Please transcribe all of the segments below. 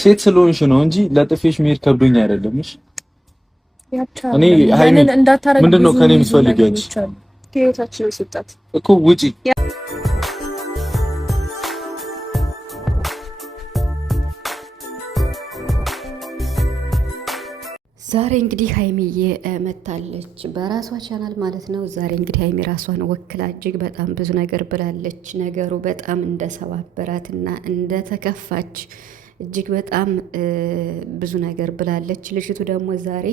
ሴት ስለሆንሽ ነው እንጂ ለጥፌሽ መሄድ ከብዶኝ አይደለም። እሺ እኔ ሃይሚን ምንድነው ከኔ የምትፈልጊው? ከህይወታችን አስወጣት እኮ ውጪ። ዛሬ እንግዲህ ሀይሚዬ መታለች በራሷ ቻናል ማለት ነው። ዛሬ እንግዲህ ሀይሚ ራሷን ወክላ እጅግ በጣም ብዙ ነገር ብላለች። ነገሩ በጣም እንደሰባበራትና እንደተከፋች እጅግ በጣም ብዙ ነገር ብላለች። ልጅቱ ደግሞ ዛሬ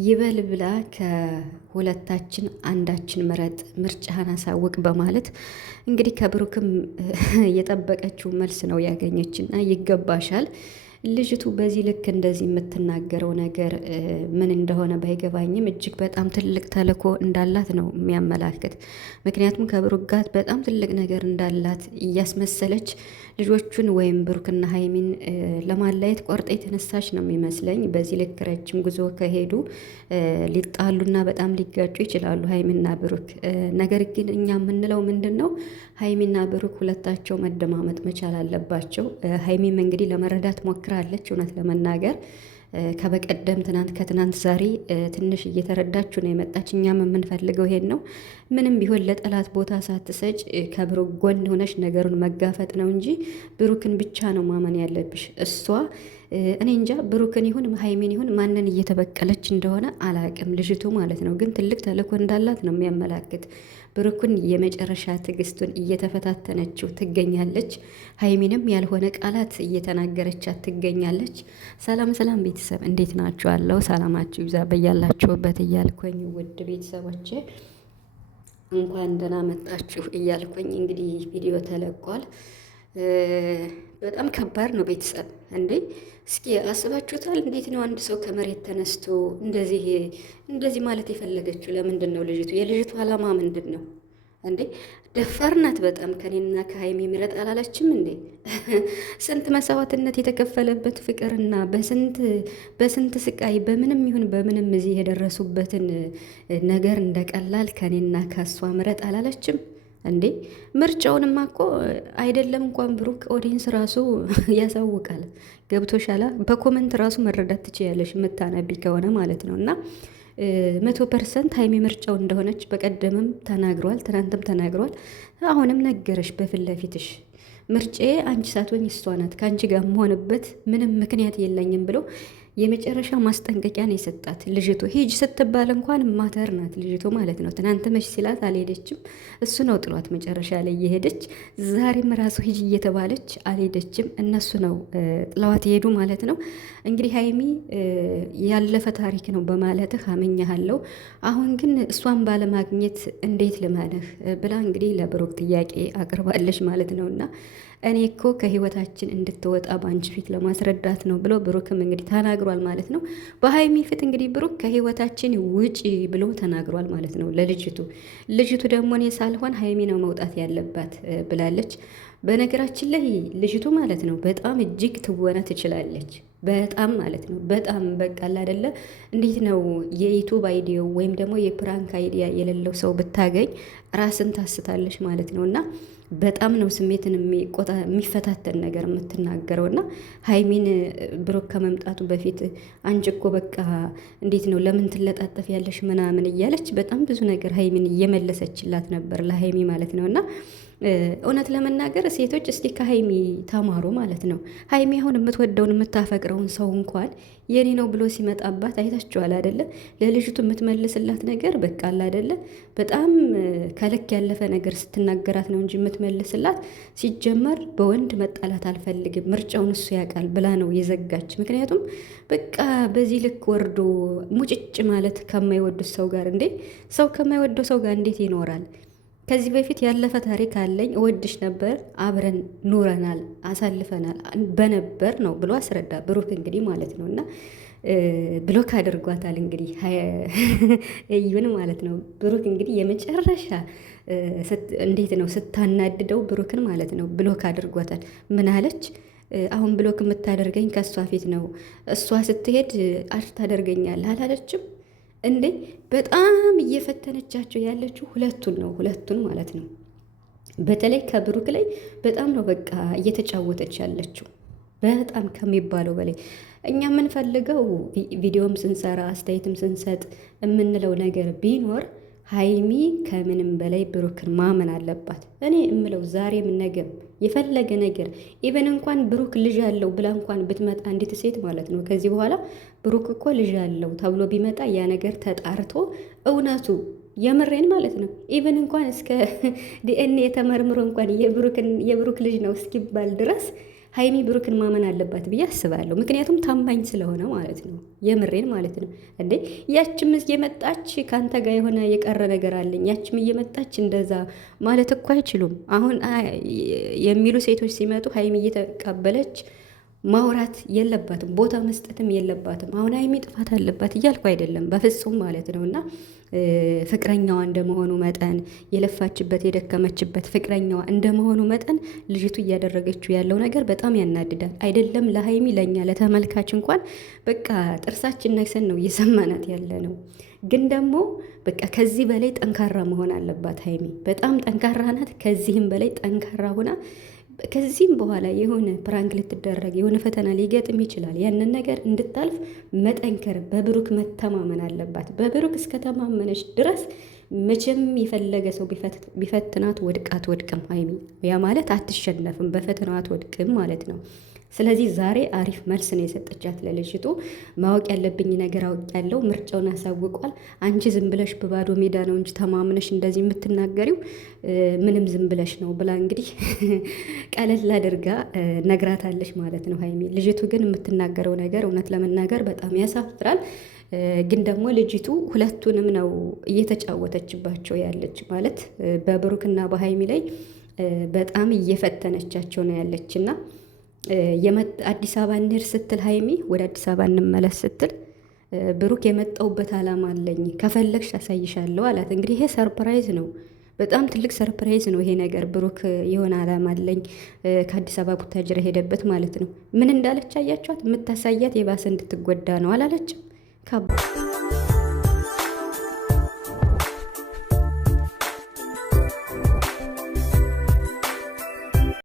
ይበል ብላ ከሁለታችን አንዳችን ምረጥ፣ ምርጫህን አሳውቅ በማለት እንግዲህ ከብሩክም የጠበቀችው መልስ ነው ያገኘችና ይገባሻል ልጅቱ በዚህ ልክ እንደዚህ የምትናገረው ነገር ምን እንደሆነ ባይገባኝም እጅግ በጣም ትልቅ ተልዕኮ እንዳላት ነው የሚያመላክት። ምክንያቱም ከብሩክ ጋር በጣም ትልቅ ነገር እንዳላት እያስመሰለች ልጆቹን ወይም ብሩክና ሀይሚን ለማላየት ቆርጣ የተነሳች ነው የሚመስለኝ። በዚህ ልክ ረጅም ጉዞ ከሄዱ ሊጣሉና በጣም ሊጋጩ ይችላሉ ሀይሚና ብሩክ። ነገር ግን እኛ የምንለው ምንድን ነው ሀይሚና ብሩክ ሁለታቸው መደማመጥ መቻል አለባቸው። ሀይሚም እንግዲህ ለመረዳት ሞክራለች። እውነት ለመናገር ከበቀደም ከትናንት ዛሬ ትንሽ እየተረዳችሁ ነው የመጣች። እኛም የምንፈልገው ይሄን ነው። ምንም ቢሆን ለጠላት ቦታ ሳትሰጭ ከብሩክ ጎን ሆነሽ ነገሩን መጋፈጥ ነው እንጂ ብሩክን ብቻ ነው ማመን ያለብሽ። እሷ እኔ እንጃ ብሩክን ይሁን ሀይሚን ይሁን ማንን እየተበቀለች እንደሆነ አላቅም ልጅቱ ማለት ነው። ግን ትልቅ ተልዕኮ እንዳላት ነው የሚያመላክት። ብሩክን የመጨረሻ ትዕግስቱን እየተፈታተነችው ትገኛለች። ሀይሚንም ያልሆነ ቃላት እየተናገረቻት ትገኛለች። ሰላም ሰላም ቤተሰብ እንዴት ናችኋለሁ? ሰላማችሁ ይብዛ በያላችሁበት እያልኩኝ ውድ ቤተሰቦቼ እንኳን ደህና መጣችሁ እያልኩኝ እንግዲህ ቪዲዮ ተለቋል። በጣም ከባድ ነው ቤተሰብ እንዴ! እስኪ አስባችሁታል? እንዴት ነው አንድ ሰው ከመሬት ተነስቶ እንደዚህ ማለት የፈለገችው? ለምንድን ነው ልጅቱ? የልጅቱ ዓላማ ምንድን ነው እንዴ? ደፋር ናት በጣም። ከኔና ከሀይሚ ምረጥ አላለችም እንዴ? ስንት መስዋዕትነት የተከፈለበት ፍቅርና በስንት ስቃይ በምንም ይሁን በምንም እዚህ የደረሱበትን ነገር እንደቀላል ከኔና ከእሷ ምረጥ አላለችም እንዴ? ምርጫውንማ እኮ አይደለም እንኳን ብሩክ ኦዲየንስ ራሱ ያሳውቃል። ገብቶሻላ? በኮመንት ራሱ መረዳት ትችያለሽ የምታነቢ ከሆነ ማለት ነው። እና 100% ሀይሚ ምርጫው እንደሆነች በቀደምም ተናግሯል፣ ትናንትም ተናግሯል። አሁንም ነገረሽ በፊት ለፊትሽ። ምርጫዬ አንቺ ሳትሆኝ እሷ ናት፣ ከአንቺ ጋር መሆንበት ምንም ምክንያት የለኝም ብሎ የመጨረሻ ማስጠንቀቂያ ነው የሰጣት። ልጅቱ ሂጅ ስትባል እንኳን ማተር ናት ልጅቱ ማለት ነው። ትናንት መች ሲላት አልሄደችም። እሱ ነው ጥሏት መጨረሻ ላይ እየሄደች። ዛሬም ራሱ ሂጅ እየተባለች አልሄደችም። እነሱ ነው ጥለዋት የሄዱ ማለት ነው። እንግዲህ ሀይሚ ያለፈ ታሪክ ነው በማለትህ አመኛሃለሁ። አሁን ግን እሷን ባለማግኘት እንዴት ልመንህ ብላ እንግዲህ ለብሩክ ጥያቄ አቅርባለች ማለት ነው። እና እኔ እኮ ከህይወታችን እንድትወጣ በአንቺ ፊት ለማስረዳት ነው ብሎ ብሩክም እንግዲህ ተናግሯል ማለት ነው። በሀይሚ ፊት እንግዲህ ብሩክ ከህይወታችን ውጪ ብሎ ተናግሯል ማለት ነው ለልጅቱ። ልጅቱ ደግሞ እኔ ሳልሆን ሀይሚ ነው መውጣት ያለባት ብላለች። በነገራችን ላይ ልጅቱ ማለት ነው በጣም እጅግ ትወና ትችላለች። በጣም ማለት ነው በጣም በቃ አይደለ እንዴት ነው የዩቱብ አይዲዮ ወይም ደግሞ የፕራንክ አይዲያ የሌለው ሰው ብታገኝ ራስን ታስታለች ማለት ነው። እና በጣም ነው ስሜትን የሚፈታተን ነገር የምትናገረው። እና ሀይሚን ብሩክ ከመምጣቱ በፊት አንቺ እኮ በቃ እንዴት ነው ለምን ትለጣጠፍ ያለሽ ምናምን እያለች በጣም ብዙ ነገር ሀይሚን እየመለሰችላት ነበር ለሀይሚ ማለት ነው። እና እውነት ለመናገር ሴቶች እስቲ ከሀይሚ ተማሩ ማለት ነው። ሀይሚ አሁን የምትወደውን የምታፈቅረውን ሰው እንኳን የኔ ነው ብሎ ሲመጣባት አይታችኋል አይደለ? ለልጅቱ የምትመልስላት ነገር በቃ አለ አይደለ? በጣም ከልክ ያለፈ ነገር ስትናገራት ነው እንጂ የምትመልስላት። ሲጀመር በወንድ መጣላት አልፈልግም ምርጫውን እሱ ያውቃል ብላ ነው የዘጋች። ምክንያቱም በቃ በዚህ ልክ ወርዶ ሙጭጭ ማለት ከማይወዱት ሰው ጋር እንዴ! ሰው ከማይወደው ሰው ጋር እንዴት ይኖራል? ከዚህ በፊት ያለፈ ታሪክ አለኝ፣ እወድሽ ነበር፣ አብረን ኑረናል፣ አሳልፈናል በነበር ነው ብሎ አስረዳ ብሩክ እንግዲህ ማለት ነው። እና ብሎክ አድርጓታል እንግዲህ እዩን ማለት ነው። ብሩክ እንግዲህ የመጨረሻ እንዴት ነው ስታናድደው ብሩክን ማለት ነው ብሎክ አድርጓታል። ምን አለች? አሁን ብሎክ የምታደርገኝ ከእሷ ፊት ነው፣ እሷ ስትሄድ ታደርገኛለህ አላለችም እንዴ? በጣም እየፈተነቻቸው ያለችው ሁለቱን ማለት ነው። በተለይ ከብሩክ ላይ በጣም ነው በቃ እየተጫወተች ያለችው። በጣም ከሚባለው በላይ እኛ የምንፈልገው ቪዲዮም ስንሰራ አስተያየትም ስንሰጥ የምንለው ነገር ቢኖር ሀይሚ ከምንም በላይ ብሩክን ማመን አለባት። እኔ እምለው ዛሬም ነገም የፈለገ ነገር ኢቨን እንኳን ብሩክ ልጅ አለው ብላ እንኳን ብትመጣ አንዲት ሴት ማለት ነው ከዚህ በኋላ ብሩክ እኮ ልጅ አለው ተብሎ ቢመጣ ያ ነገር ተጣርቶ እውነቱ የምሬን ማለት ነው ኢቨን እንኳን እስከ ዲኤንኤ ተመርምሮ እንኳን የብሩክ ልጅ ነው እስኪባል ድረስ ሀይሚ ብሩክን ማመን አለባት ብዬ አስባለሁ። ምክንያቱም ታማኝ ስለሆነ ማለት ነው። የምሬን ማለት ነው። እንዴ ያችም እየመጣች ከአንተ ጋር የሆነ የቀረ ነገር አለኝ ያችም እየመጣች እንደዛ ማለት እኮ አይችሉም። አሁን የሚሉ ሴቶች ሲመጡ ሀይሚ እየተቀበለች ማውራት የለባትም፣ ቦታ መስጠትም የለባትም። አሁን ሀይሚ ጥፋት አለባት እያልኩ አይደለም፣ በፍጹም ማለት ነው። እና ፍቅረኛዋ እንደመሆኑ መጠን የለፋችበት የደከመችበት ፍቅረኛዋ እንደመሆኑ መጠን ልጅቱ እያደረገችው ያለው ነገር በጣም ያናድዳል። አይደለም ለሀይሚ ለእኛ ለተመልካች እንኳን በቃ ጥርሳችን ነክሰን ነው እየሰማናት ያለ ነው። ግን ደግሞ በቃ ከዚህ በላይ ጠንካራ መሆን አለባት ሀይሚ። በጣም ጠንካራ ናት። ከዚህም በላይ ጠንካራ ሆና ከዚህም በኋላ የሆነ ፕራንክ ልትደረግ የሆነ ፈተና ሊገጥም ይችላል። ያንን ነገር እንድታልፍ መጠንከር፣ በብሩክ መተማመን አለባት። በብሩክ እስከተማመነች ድረስ መቼም የፈለገ ሰው ቢፈትናት ወድቅም ሀይሚ። ያ ማለት አትሸነፍም፣ በፈተናው አትወድቅም ማለት ነው። ስለዚህ ዛሬ አሪፍ መልስ ነው የሰጠቻት ለልጅቱ። ማወቅ ያለብኝ ነገር አውቄያለሁ፣ ምርጫውን አሳውቋል። አንቺ ዝም ብለሽ በባዶ ሜዳ ነው እንጂ ተማምነሽ እንደዚህ የምትናገሪው ምንም ዝም ብለሽ ነው ብላ እንግዲህ ቀለል አድርጋ ነግራታለች ማለት ነው ሀይሚ። ልጅቱ ግን የምትናገረው ነገር እውነት ለመናገር በጣም ያሳፍራል። ግን ደግሞ ልጅቱ ሁለቱንም ነው እየተጫወተችባቸው ያለች ማለት በብሩክና በሀይሚ ላይ በጣም እየፈተነቻቸው ነው ያለችና አዲስ አበባ እንሄድ ስትል ሀይሚ ወደ አዲስ አበባ እንመለስ ስትል ብሩክ የመጣውበት ዓላማ አለኝ ከፈለግሽ አሳይሻለሁ አላት። እንግዲህ ይሄ ሰርፕራይዝ ነው፣ በጣም ትልቅ ሰርፕራይዝ ነው ይሄ ነገር። ብሩክ የሆነ ዓላማ አለኝ ከአዲስ አበባ ቡታጅራ ሄደበት ማለት ነው። ምን እንዳለች አያችኋት? የምታሳያት የባሰ እንድትጎዳ ነው አላለችም?